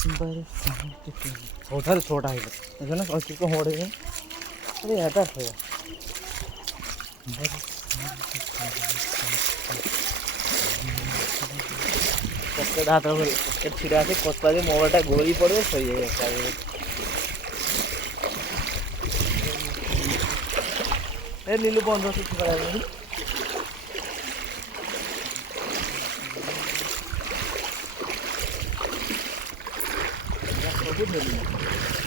ସବୁଠାରୁ ଛଅଟା ହେଇଗଲା ବୁଝିଲ ନା କ'ଣ ହଡ଼େଇ ଆରେ ଏଟା ହୁଏ ପକେଟ ହାତ ପକେଟ ଛିଡ଼ା ଅଛି କଷା ଯେ ମୋବାଇଲଟା ଗଳି ପଡ଼ିବ ଶୋଇଯାଏ ଏ नीलू बंद କିଛି କରାଯାଉନି ସବୁ ଧରିବ